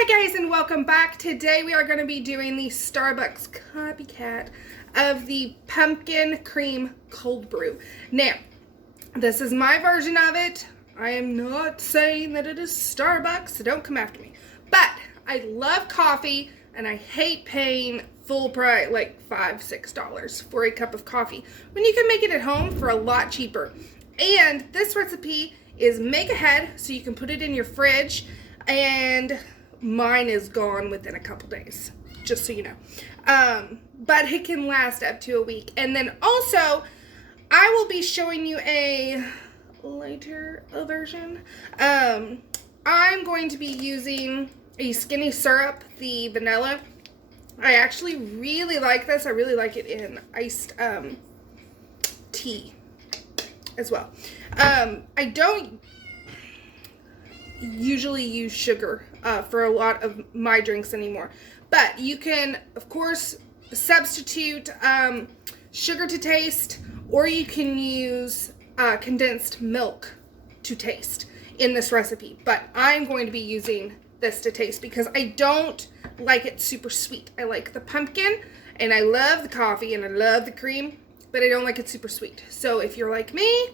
Hi guys, and welcome back. Today we are going to be doing the Starbucks copycat of the pumpkin cream cold brew. Now, this is my version of it. I am not saying that it is Starbucks, so don't come after me. But I love coffee and I hate paying full price, like $5-6 for a cup of coffee, when you can make it at home for a lot cheaper. And this recipe is make ahead, so you can put it in your fridge, and mine is gone within a couple days, just so you know. But it can last up to a week. And then also, I will be showing you a later version. I'm going to be using a skinny syrup, the vanilla. I actually really like this. I really like it in iced tea as well. I don't usually use sugar for a lot of my drinks anymore, but you can of course substitute sugar to taste, or you can use condensed milk to taste in this recipe. But I'm going to be using this to taste because I don't like it super sweet. I like the pumpkin and I love the coffee and I love the cream, but I don't like it super sweet. So if you're like me,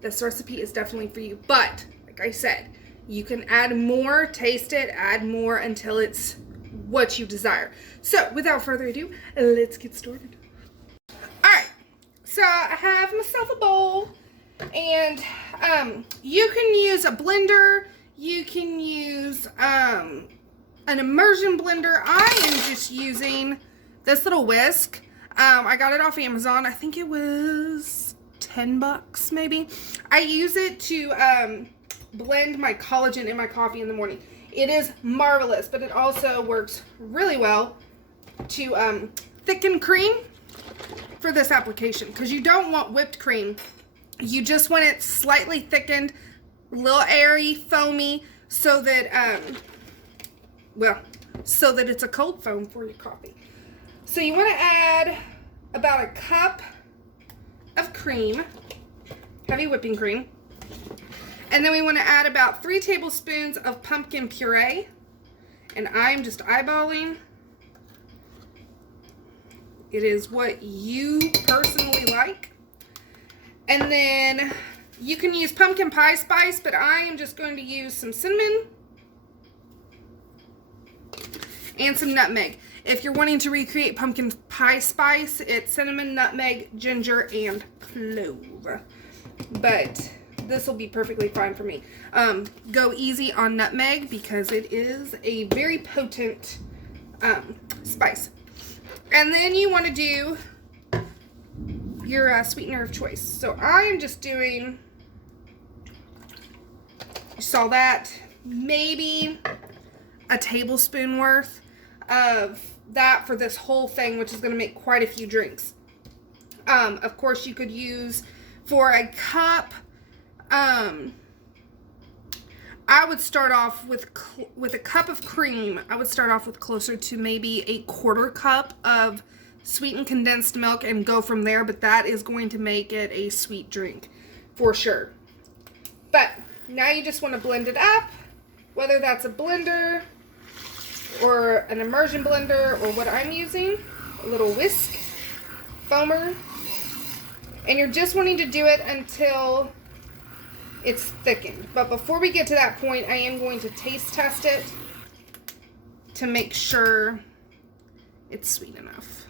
this recipe is definitely for you. But like I said, you can add more, taste it, add more until it's what you desire. So without further ado, let's get started. Alright, so I have myself a bowl, and you can use a blender, you can use an immersion blender. I am just using this little whisk. I got it off Amazon. I think it was $10 maybe. I use it to blend my collagen in my coffee in the morning. It is marvelous, but it also works really well to thicken cream for this application, because you don't want whipped cream. You just want it slightly thickened, a little airy, foamy, so that so that it's a cold foam for your coffee. So you want to add about a cup of cream, heavy whipping cream. And then we want to add about 3 tablespoons of pumpkin puree. And I'm just eyeballing. It is what you personally like. And then you can use pumpkin pie spice, but I am just going to use some cinnamon and some nutmeg. If you're wanting to recreate pumpkin pie spice, it's cinnamon, nutmeg, ginger, and clove. But this will be perfectly fine for me. Go easy on nutmeg because it is a very potent spice. And then you want to do your sweetener of choice. So I'm just doing, you saw that, maybe a tablespoon worth of that for this whole thing, which is going to make quite a few drinks. Of course, you could use for a cup. I would start off with a cup of cream. I would start off with closer to maybe a 1/4 cup of sweetened condensed milk and go from there, but that is going to make it a sweet drink for sure. But now you just want to blend it up, whether that's a blender or an immersion blender, or what I'm using, a little whisk foamer. And you're just wanting to do it until it's thickened. But before we get to that point, I am going to taste test it to make sure it's sweet enough.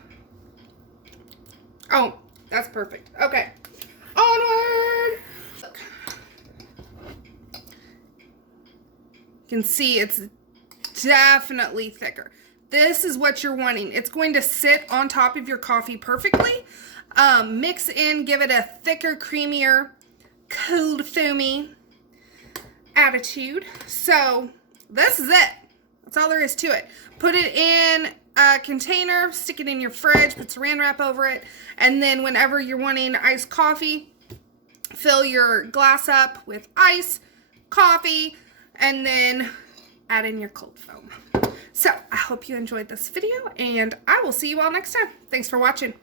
Oh, that's perfect. Okay, onward. Look. You can see it's definitely thicker. This is what you're wanting. It's going to sit on top of your coffee perfectly. Mix in, give it a thicker, creamier, cold foamy attitude. So this is it. That's all there is to it. Put it in a container, stick it in your fridge, put saran wrap over it, and then whenever you're wanting iced coffee, fill your glass up with ice, coffee, and then add in your cold foam. So I hope you enjoyed this video, and I will see you all next time. Thanks for watching.